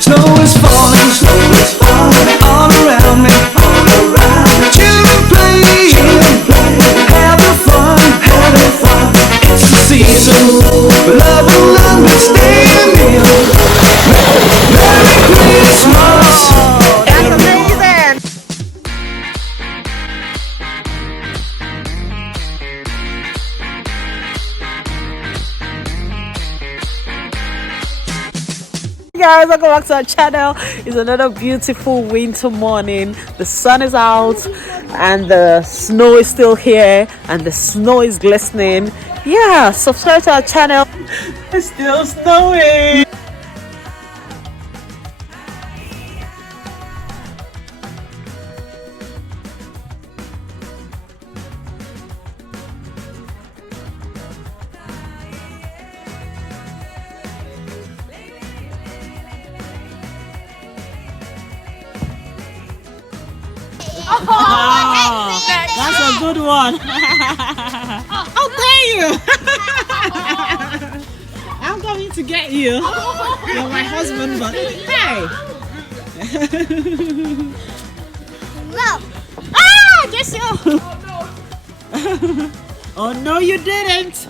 Snow is falling all around me, all around me. Children play, having fun. It's the season for love and understanding. Merry Christmas. That's amazing. Hey guys, welcome back to our channel. It's another beautiful winter morning. The sun is out and the snow is still here and the snow is glistening. Yeah, subscribe to our channel. It's still snowing. Oh, that's a good one. How dare you? I'm coming to get you. You're my husband, but hey. No. Ah, just you. Oh no, you didn't.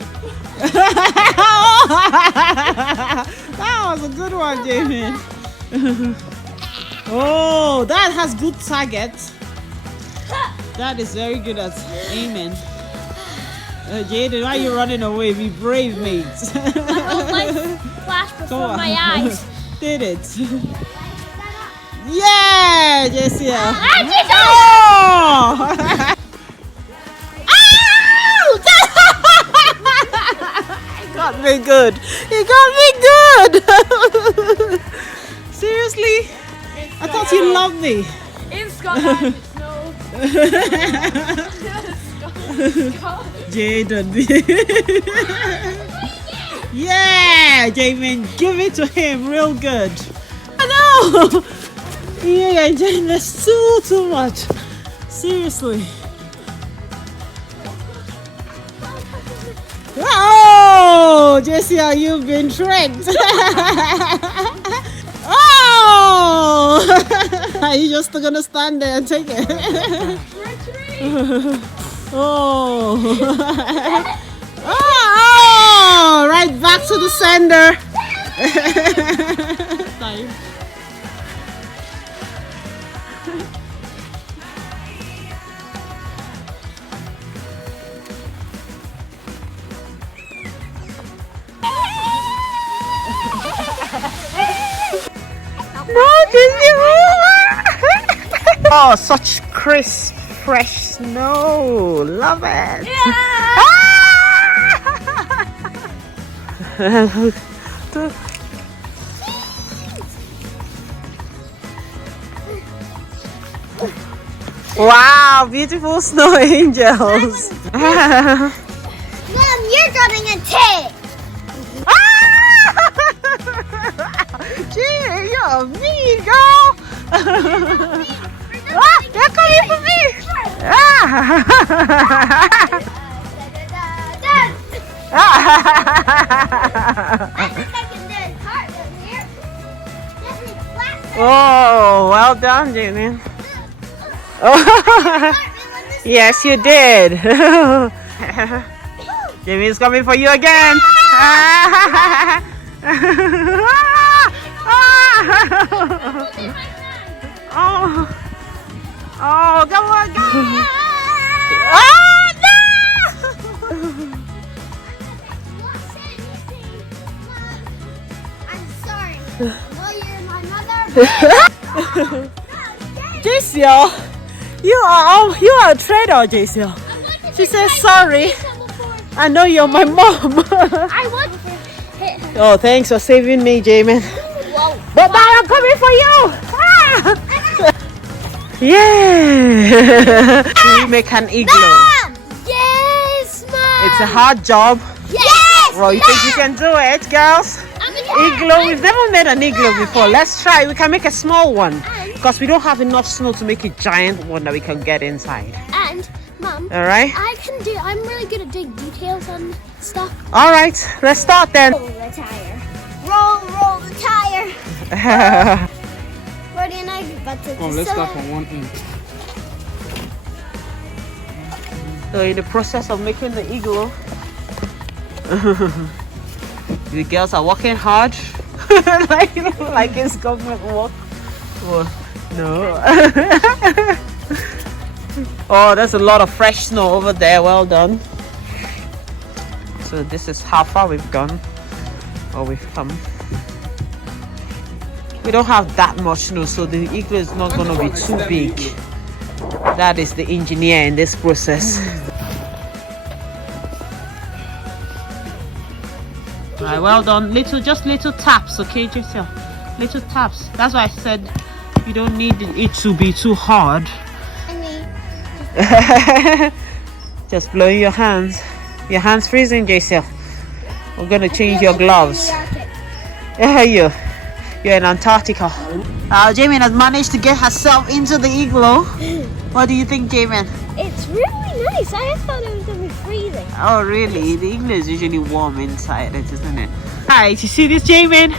That was a good one, Jamie. Oh, that has good target. That is very good at aiming. Jaden, why are you running away? Be brave, mate. My life flashed before my eyes. Did it? Yeah, Jessia. Ah, Oh! He got me good. He got me good. Seriously? I thought you loved me. In Scotland, Jaden. Yeah, Jamin, give it to him real good. I know. Yeah, Jaden, that's too much. Seriously. Oh, Jessia, you've been tricked. Oh, are you just gonna stand there and take it? Oh. Oh, right back to the sender. No, oh, such crisp, fresh snow. Love it. yeah. Wow, beautiful snow angels. Mom, you're getting a tick. Gee, you're mean, girl. Ah, they're coming for me. Oh, well done, Jamie. Oh, yes, you did. Jamie's coming for you again. Oh, oh, come on, go. Oh, no. I'm sorry. Well, you're my mother. Jessia, you are a traitor, Jessia. She says sorry. I know you're my mom. I want to hit her. Oh, thanks for saving me, Jamin. Whoa. But now I'm coming for you. Ah! Yeah. We make an igloo. Mom! Yes, Mom! It's a hard job. Yes! Well, you think you can do it, girls? Igloo. We've never made an igloo before. Let's try. We can make a small one because we don't have enough snow to make a giant one that we can get inside. And, Mom, All right. I'm really good at doing details on stuff. All right. Let's start then. Roll the tire. Roll the tire. Where do you know but Let's start from one end. So in the process of making the igloo, the girls are working hard, like it's government work. Well, no. Oh, there's a lot of fresh snow over there. Well done. So this is how far we've gone, or we've come. We don't have that much snow, so the igloo is not going to be too big. That is the engineer in this process. Right, well done. Just little taps, okay, Giselle? Little taps. That's why I said you don't need it to be too hard. Just blowing your hands. Your hands freezing, Giselle. We're gonna change your gloves. Yeah, you're in Antarctica. Jamin has managed to get herself into the igloo. What do you think, Jamin? It's really nice. I thought it was going to be freezing. Oh, really? The igloo is usually warm inside it, isn't it? Alright, you see this, Jamin?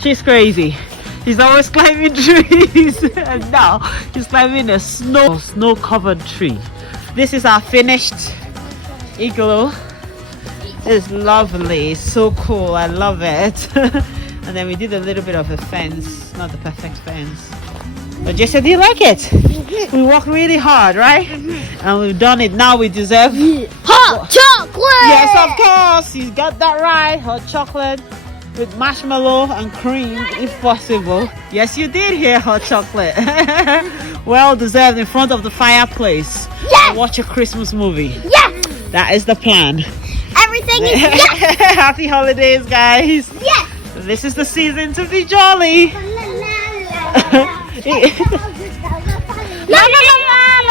She's crazy. She's always climbing trees. And now she's climbing a snow-covered tree. This is our finished igloo. It's lovely. It's so cool. I love it. And then we did a little bit of a fence. Not the perfect fence. But Jessica, do you like it? We worked really hard, right? And we've done it. Now we deserve Hot chocolate! Yes, of course. You got that right. Hot chocolate with marshmallow and cream, if possible. Yes, you did hear hot chocolate. Well deserved in front of the fireplace. Yes! Watch a Christmas movie. Yes! That is the plan. Everything is yes! Happy holidays, guys. Yes! This is the season to be jolly. La la la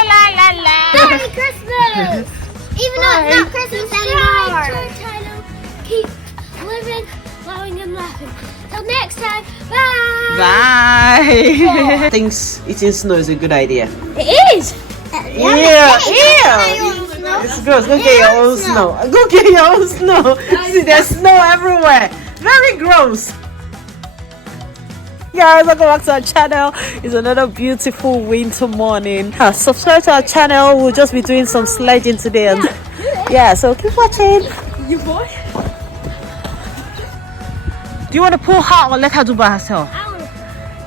la la la. Merry Christmas! Even though it's not Christmas anymore. Keep living, flowing and laughing. Till next time, bye! Bye. Thinks eating snow is a good idea. It is! Yeah. It's gross. Go get your own snow. Go get your own snow. See, there's snow everywhere. Very gross. Guys, welcome back to our channel. It's another beautiful winter morning. Subscribe to our channel. We'll just be doing some sledging today. And yeah, so keep watching. You boy? Do you want to pull her or let her do by herself?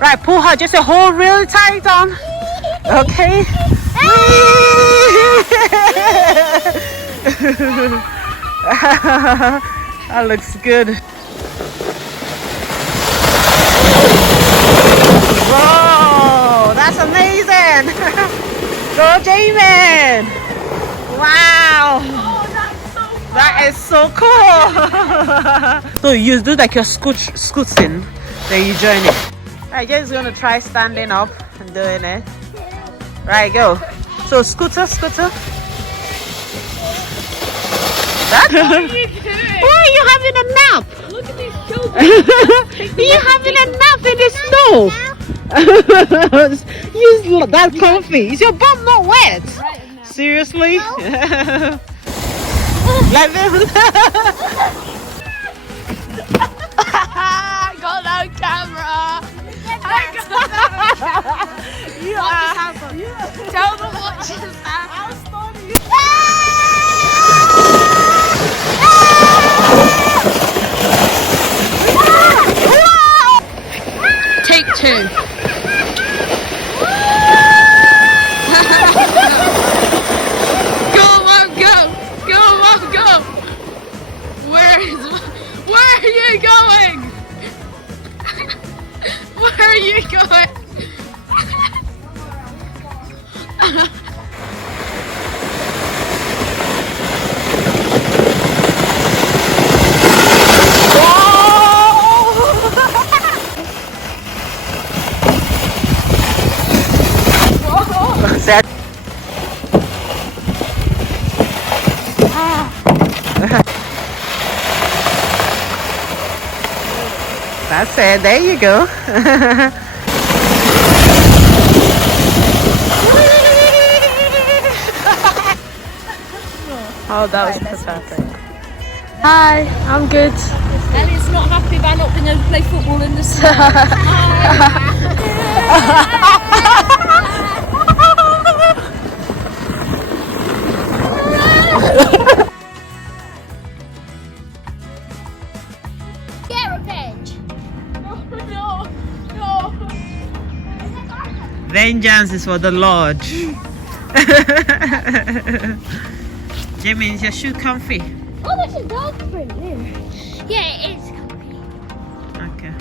Right, pull her. Just hold really tight on. Okay. That looks good. Whoa, that's amazing. Go, Jamin. Wow. That is so cool. So you do like your scooting, then you join it. Alright, just gonna try standing up and doing it. Right, go. So scooter. That? What are you doing? Why are you having a nap? Look at these children. You're having a nap in the snow. That's comfy. Is your bum not wet? Seriously? No. Like this. I got no camera. You Tell them what just happened. Take two. Go, Mom, go. Go, Mom, go. Where are you going? Where are you going? That's it. There you go. Oh, that was pathetic. Hi, I'm good. Ellie's not happy about not being able to play football in the snow. Get revenge. No. Vengeance is for the Lord. Jamie, is your shoe comfy? Oh, there's a dog print there. Yeah, it is comfy. Okay.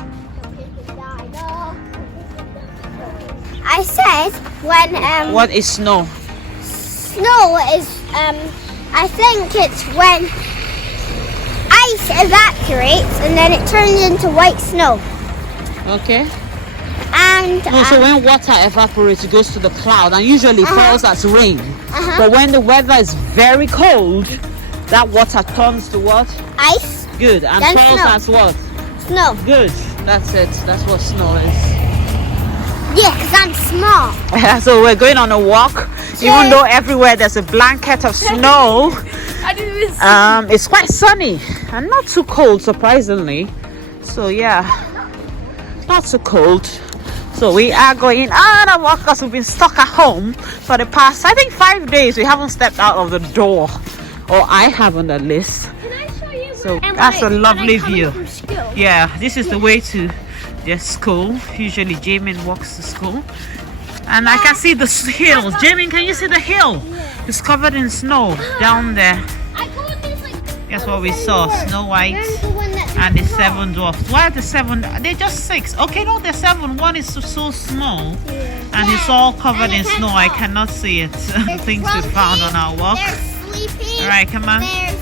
I said when What is snow? snow is I think it's when ice evaporates and then it turns into white snow. Okay. And No, so when water evaporates, it goes to the cloud and usually falls as rain. But when the weather is very cold, that water turns to what? ice, Good. And Then falls snow. as what? snow. Good. That's it. That's what snow is. Yeah, because I'm small. So we're going on a walk. Even though everywhere there's a blanket of snow, I do this. it's quite sunny and not too cold, surprisingly. So yeah, not too cold. So we are going on a walk because we've been stuck at home for the past, I think, 5 days. We haven't stepped out of the door, or I haven't at least. Can I show you? So that's a lovely view. From school? Yeah, this is the way to their school. Usually Jamin walks to school. And I can see the hills. Jamin, can you see the hill? It's covered in snow down there. I thought there's like. That's what we saw. Snow White There's the one that and the 7 dwarfs. Why are the 7? They're just 6. Okay, no, they're 7. One is so small. And it's all covered in snow. I cannot see it. Things we found on our walk. There's Sleepy. All right, come on. There's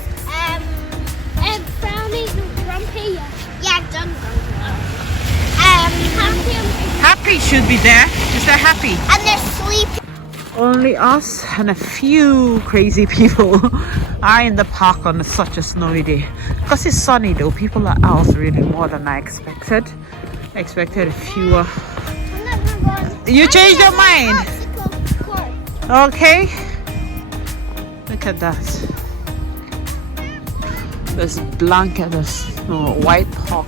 Brownie, Grumpy. Yeah, done. Happy should be there. Is there Happy? And there's Sleepy. Only us and a few crazy people are in the park on such a snowy day. Because it's sunny though, people are out really more than I expected. I expected fewer. You changed your mind? Okay. Look at that. There's blanket, there's white park.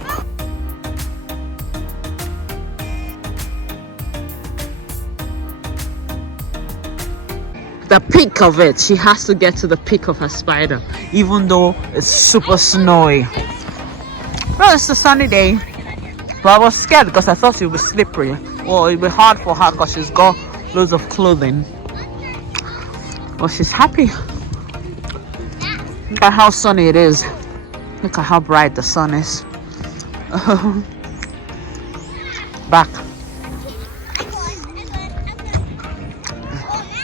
The peak of it, she has to get to the peak of her spider, even though it's super snowy. Well, it's a sunny day, but I was scared because I thought it would be slippery. Well, it'd be hard for her because she's got loads of clothing. But she's happy. Look at how sunny it is. Look at how bright the sun is. Back.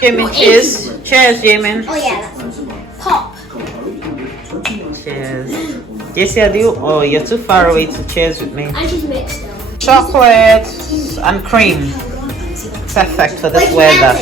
Jamin, cheers. Cheers, Jamin. Oh yeah, that's pop. Cheers. Jesse, oh, you're too far away to cheers with me. I just mixed them. Chocolate and cream. Perfect for this weather.